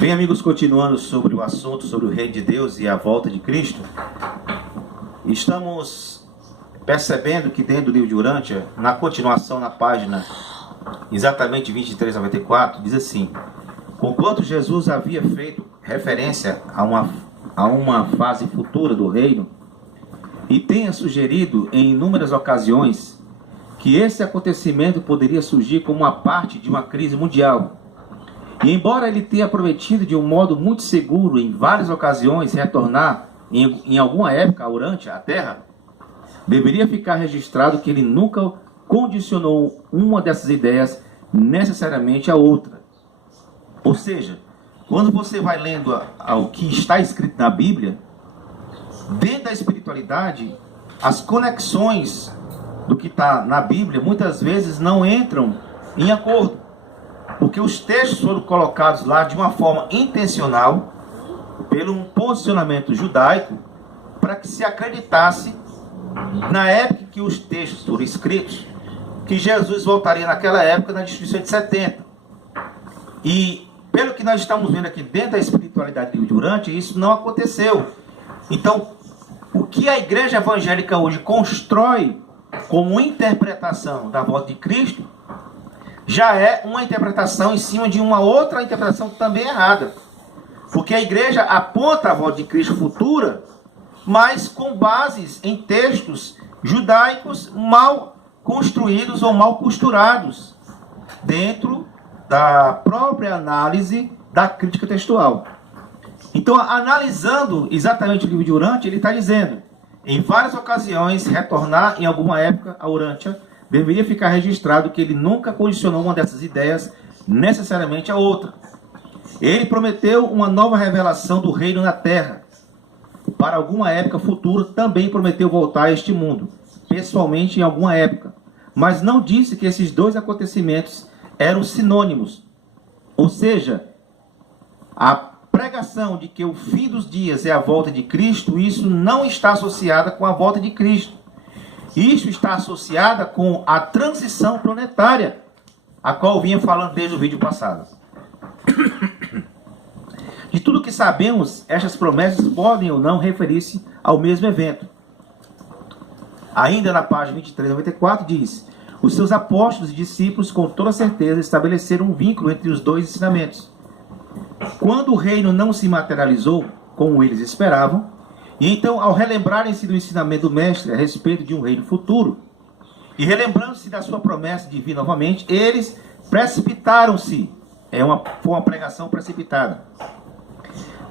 Bem, amigos, continuando sobre o assunto sobre o Reino de Deus e a volta de Cristo, estamos percebendo que dentro do livro de Urântia, na continuação, na página exatamente 23 a 94, diz assim: conquanto Jesus havia feito referência a uma fase futura do reino, e tenha sugerido em inúmeras ocasiões que esse acontecimento poderia surgir como uma parte de uma crise mundial, e embora ele tenha prometido de um modo muito seguro em várias ocasiões retornar em alguma época a Urântia, a Terra, deveria ficar registrado que ele nunca condicionou uma dessas ideias necessariamente a outra. Ou seja, quando você vai lendo o que está escrito na Bíblia, dentro da espiritualidade, as conexões do que está na Bíblia muitas vezes não entram em acordo, porque os textos foram colocados lá de uma forma intencional, pelo um posicionamento judaico, para que se acreditasse, na época que os textos foram escritos, que Jesus voltaria naquela época, na destruição de 70. E pelo que nós estamos vendo aqui dentro da espiritualidade do livro de Urântia, isso não aconteceu. Então, o que a igreja evangélica hoje constrói como interpretação da volta de Cristo, já é uma interpretação em cima de uma outra interpretação também errada. Porque a igreja aponta a volta de Cristo futura, mas com bases em textos judaicos mal construídos ou mal costurados, dentro da própria análise da crítica textual. Então, analisando exatamente o livro de Urântia, ele está dizendo: em várias ocasiões, retornar em alguma época a Urântia, deveria ficar registrado que ele nunca condicionou uma dessas ideias necessariamente a outra. Ele prometeu uma nova revelação do reino na terra. Para alguma época futura, também prometeu voltar a este mundo, pessoalmente em alguma época. Mas não disse que esses dois acontecimentos eram sinônimos. Ou seja, a pregação de que o fim dos dias é a volta de Cristo, isso não está associada com a volta de Cristo. Isso está associada com a transição planetária, a qual eu vinha falando desde o vídeo passado. De tudo que sabemos, estas promessas podem ou não referir-se ao mesmo evento. Ainda na página 23 a 94 diz: os seus apóstolos e discípulos com toda certeza estabeleceram um vínculo entre os dois ensinamentos. Quando o reino não se materializou como eles esperavam, e então, ao relembrarem-se do ensinamento do Mestre a respeito de um reino futuro, e relembrando-se da sua promessa de vir novamente, eles precipitaram-se. Foi uma pregação precipitada,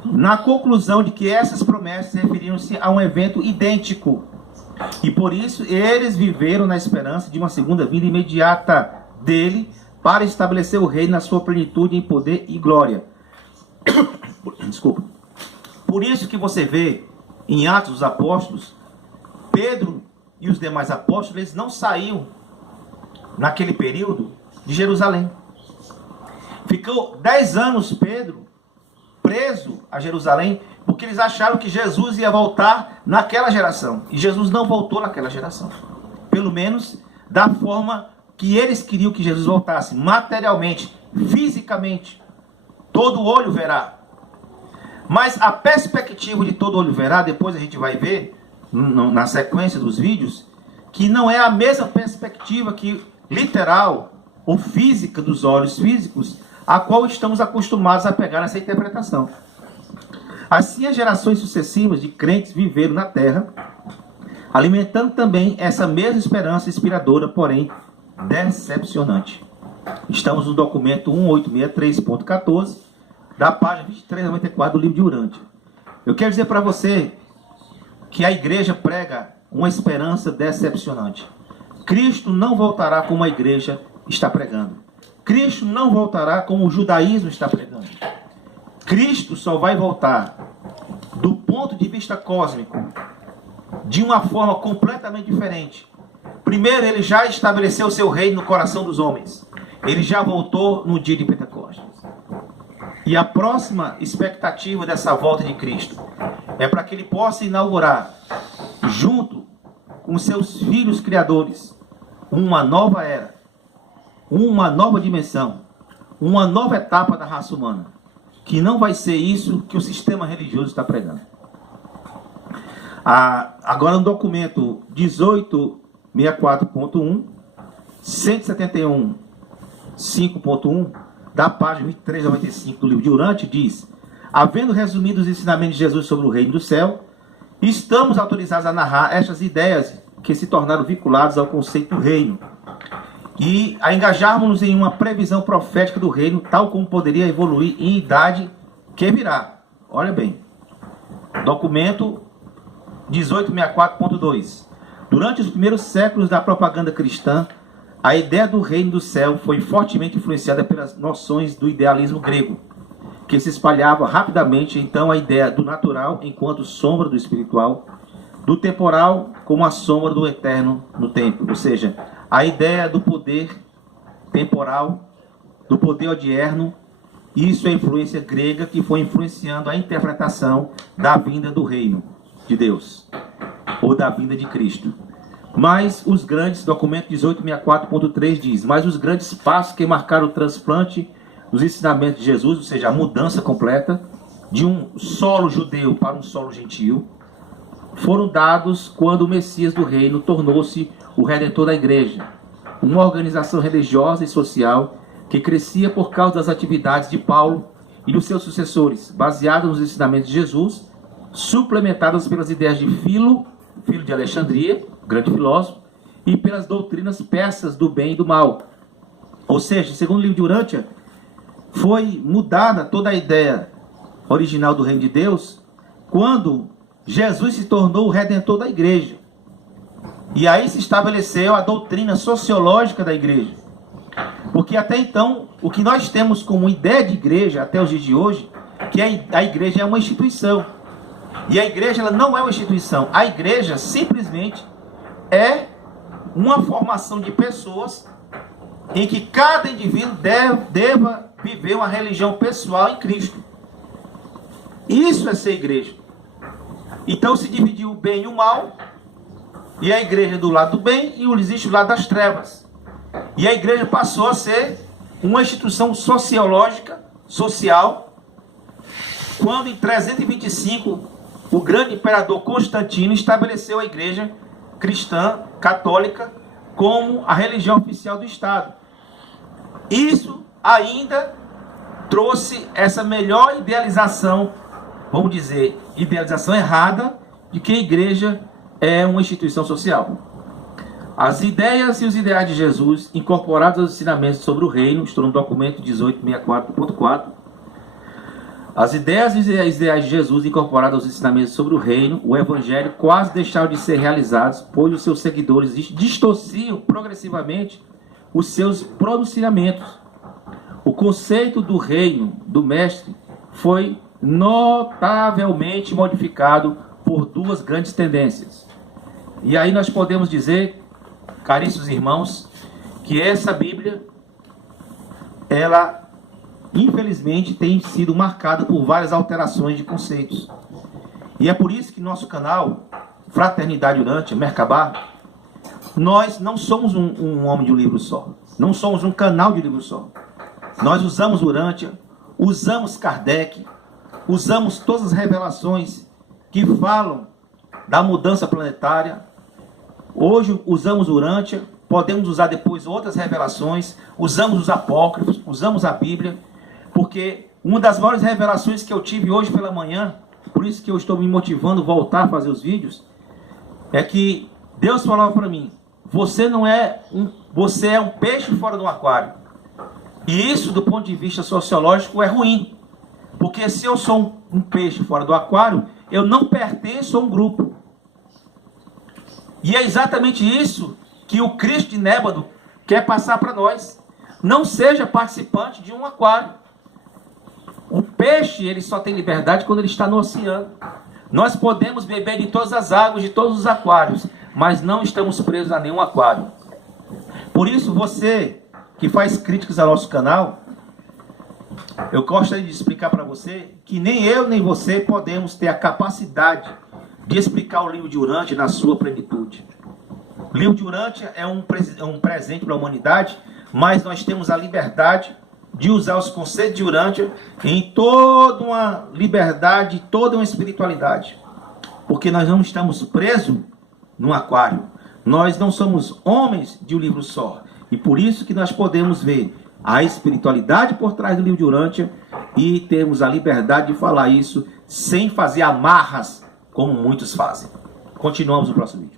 na conclusão de que essas promessas referiam-se a um evento idêntico. E por isso, eles viveram na esperança de uma segunda vinda imediata dele, para estabelecer o reino na sua plenitude em poder e glória. Desculpa. Por isso que você vê em Atos dos Apóstolos, Pedro e os demais apóstolos, eles não saíam naquele período de Jerusalém. Ficou 10 anos Pedro preso a Jerusalém, porque eles acharam que Jesus ia voltar naquela geração. E Jesus não voltou naquela geração. Pelo menos da forma que eles queriam que Jesus voltasse, materialmente, fisicamente. Todo olho verá. Mas a perspectiva de todo olho verá, depois a gente vai ver, na sequência dos vídeos, que não é a mesma perspectiva que literal ou física dos olhos físicos, a qual estamos acostumados a pegar nessa interpretação. Assim, as gerações sucessivas de crentes viveram na terra, alimentando também essa mesma esperança inspiradora, porém decepcionante. Estamos no documento 1863.14, da página 23 a 94 do livro de Urântia. Eu quero dizer para você que a igreja prega uma esperança decepcionante. Cristo não voltará como a igreja está pregando. Cristo não voltará como o judaísmo está pregando. Cristo só vai voltar do ponto de vista cósmico, de uma forma completamente diferente. Primeiro, ele já estabeleceu o seu reino no coração dos homens. Ele já voltou no dia de Pentecostes. E a próxima expectativa dessa volta de Cristo é para que ele possa inaugurar, junto com seus filhos criadores, uma nova era, uma nova dimensão, uma nova etapa da raça humana, que não vai ser isso que o sistema religioso está pregando. Agora no documento 1864.1, 171, 5.1, da página 23 a 95 do livro de Urântia, diz: havendo resumido os ensinamentos de Jesus sobre o reino do céu, estamos autorizados a narrar estas ideias que se tornaram vinculadas ao conceito do reino e a engajarmos-nos em uma previsão profética do reino, tal como poderia evoluir em idade que virá. Olha bem, documento 1864.2. Durante os primeiros séculos da propaganda cristã, a ideia do reino do céu foi fortemente influenciada pelas noções do idealismo grego, que se espalhava rapidamente então a ideia do natural enquanto sombra do espiritual, do temporal como a sombra do eterno no tempo, ou seja, a ideia do poder temporal, do poder odierno. Isso é a influência grega que foi influenciando a interpretação da vinda do reino de Deus, ou da vinda de Cristo. Mas os grandes, documento 1864.3 diz, mas os grandes passos que marcaram o transplante dos ensinamentos de Jesus, ou seja, a mudança completa de um solo judeu para um solo gentio, foram dados quando o Messias do reino tornou-se o Redentor da igreja, uma organização religiosa e social que crescia por causa das atividades de Paulo e dos seus sucessores, baseada nos ensinamentos de Jesus, suplementadas pelas ideias de Filo, filho de Alexandria, grande filósofo, e pelas doutrinas persas do bem e do mal. Ou seja, segundo o livro de Urântia, foi mudada toda a ideia original do reino de Deus quando Jesus se tornou o Redentor da igreja. E aí se estabeleceu a doutrina sociológica da igreja. Porque até então, o que nós temos como ideia de igreja, até os dias de hoje, que a igreja é uma instituição. E a igreja ela não é uma instituição. A igreja simplesmente é uma formação de pessoas em que cada indivíduo deva viver uma religião pessoal em Cristo. Isso é ser igreja. Então se dividiu o bem e o mal, e a igreja do lado do bem e existe o lado das trevas. E a igreja passou a ser uma instituição sociológica, social, quando em 325 o grande imperador Constantino estabeleceu a igreja cristã, católica, como a religião oficial do Estado. Isso ainda trouxe essa melhor idealização, vamos dizer, idealização errada, de que a igreja é uma instituição social. As ideias e os ideais de Jesus, incorporados aos ensinamentos sobre o reino, estou no documento 1864.4. As ideias e os ideais de Jesus, incorporados aos ensinamentos sobre o reino, o evangelho, quase deixaram de ser realizados, pois os seus seguidores distorciam progressivamente os seus pronunciamentos. O conceito do reino do mestre foi notavelmente modificado por duas grandes tendências. E aí nós podemos dizer, caríssimos irmãos, que essa Bíblia, ela infelizmente tem sido marcada por várias alterações de conceitos. E é por isso que nosso canal, Fraternidade Urântia, Merkabah, nós não somos um homem de um livro só. Não somos um canal de um livro só. Nós usamos Urântia, usamos Kardec, usamos todas as revelações que falam da mudança planetária. Hoje usamos Urântia, podemos usar depois outras revelações, usamos os apócrifos, usamos a Bíblia, porque uma das maiores revelações que eu tive hoje pela manhã, por isso que eu estou me motivando a voltar a fazer os vídeos, é que Deus falava para mim, você é um peixe fora do aquário. E isso, do ponto de vista sociológico, é ruim. Porque se eu sou um peixe fora do aquário, eu não pertenço a um grupo. E é exatamente isso que o Cristo de Nébado quer passar para nós. Não seja participante de um aquário. O peixe, ele só tem liberdade quando ele está no oceano. Nós podemos beber de todas as águas, de todos os aquários, mas não estamos presos a nenhum aquário. Por isso, você que faz críticas ao nosso canal, eu gostaria de explicar para você que nem eu nem você podemos ter a capacidade de explicar o livro de Urântia na sua plenitude. O livro de Urântia é um presente para a humanidade, mas nós temos a liberdade de usar os conceitos de Urântia em toda uma liberdade, toda uma espiritualidade. Porque nós não estamos presos num aquário. Nós não somos homens de um livro só. E por isso que nós podemos ver a espiritualidade por trás do livro de Urântia e temos a liberdade de falar isso sem fazer amarras como muitos fazem. Continuamos no próximo vídeo.